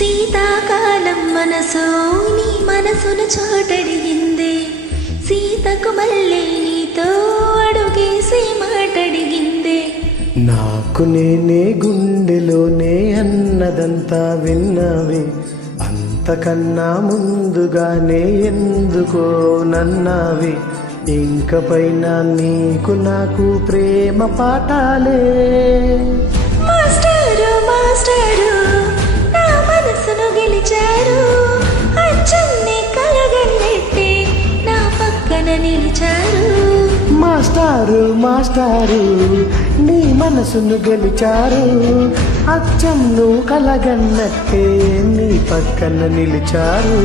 శీతాకాలం మనసు నీ మనసును చోటడిగిందే, సీతకు మళ్ళీ నీతో అడుగేసి మాటడిగిందే. నాకు నేనే గుండెలోనే అన్నదంతా విన్నావే, అంతకన్నా ముందుగానే ఎందుకో నన్నావే. ఇంక పైన నీకు నాకు ప్రేమ పాఠాలే. మాస్టారు మాస్టారు నా మనసును గెలిచారు, అచ్చన్ని కలగన్నట్టే నా పక్కన నిలిచారు. మాస్టారు మాస్టారు నీ మనసును గెలిచారు, అచ్చం నువ్వు కలగన్నట్టే నీ పక్కన నిలిచారు.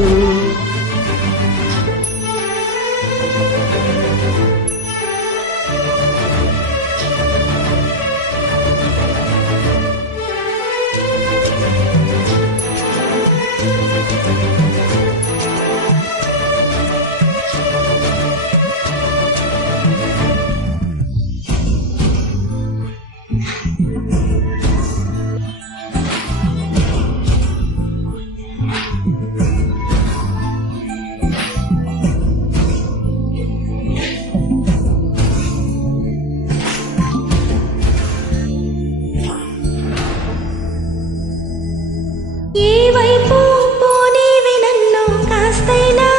ఏ వైపు పోనేవి నన్ను కాస్తైనా,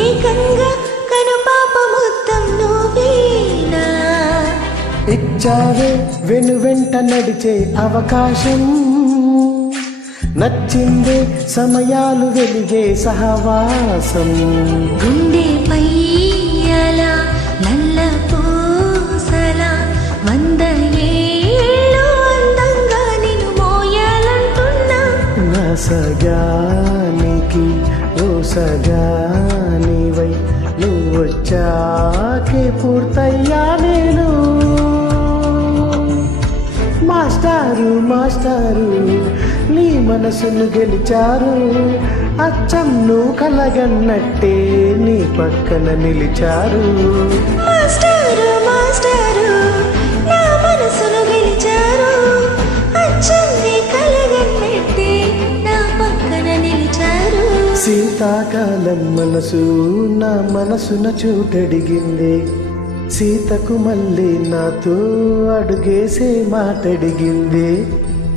ఏకంగా కనుపాప మొత్తం నువ్వేనా. ఇచ్చావే వెను వెంట నడిచే అవకాశం, నచ్చిందే సమయాలు వెలిగే సహవాసం. గుండెపై అలా నల్ల పూసలా 100 ఏళ్ళు అందంగా నిన్ను మోయాలంటున్నా. సగానికి సగానివై నువ్వొచ్చాకే పూర్తయ్యా నేను. మాస్టారు మాస్టారు నీ మనసును గెలిచారు, అచ్చం నువ్వు కలగన్నట్టే నీ పక్కన నిలిచారు. మాస్టారు మాస్టారు నా మనసును గెలిచారు, అచ్చన్ని కలగన్నట్టే నా పక్కన నిలిచారు. శీతాకాలం మనసు నా మనసున చోటడిగిందే, సీతకు మళ్ళీ నాతో అడుగేసే మాటడిగిందే.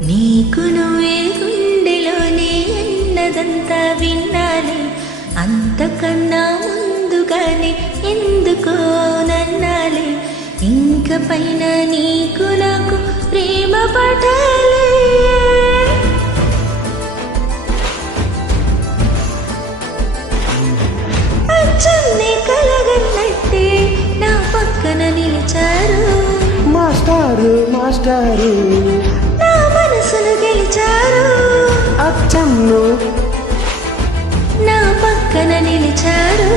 నీకు నువ్వే గుండెలోనే అన్నదంతా విన్నాలే, అంతకన్నా ముందుగానే ఎందుకో నన్నాలే. ఇంక పైన నీకు నాకు ప్రేమ పటాలే. అచ్చన్ని కలగన్నట్టే నా పక్కన నిలిచారు. మాస్టారు మాస్టారు నా మనసును గెలిచారు, అచ్చం నువ్వు నా పక్కన నిలిచారు.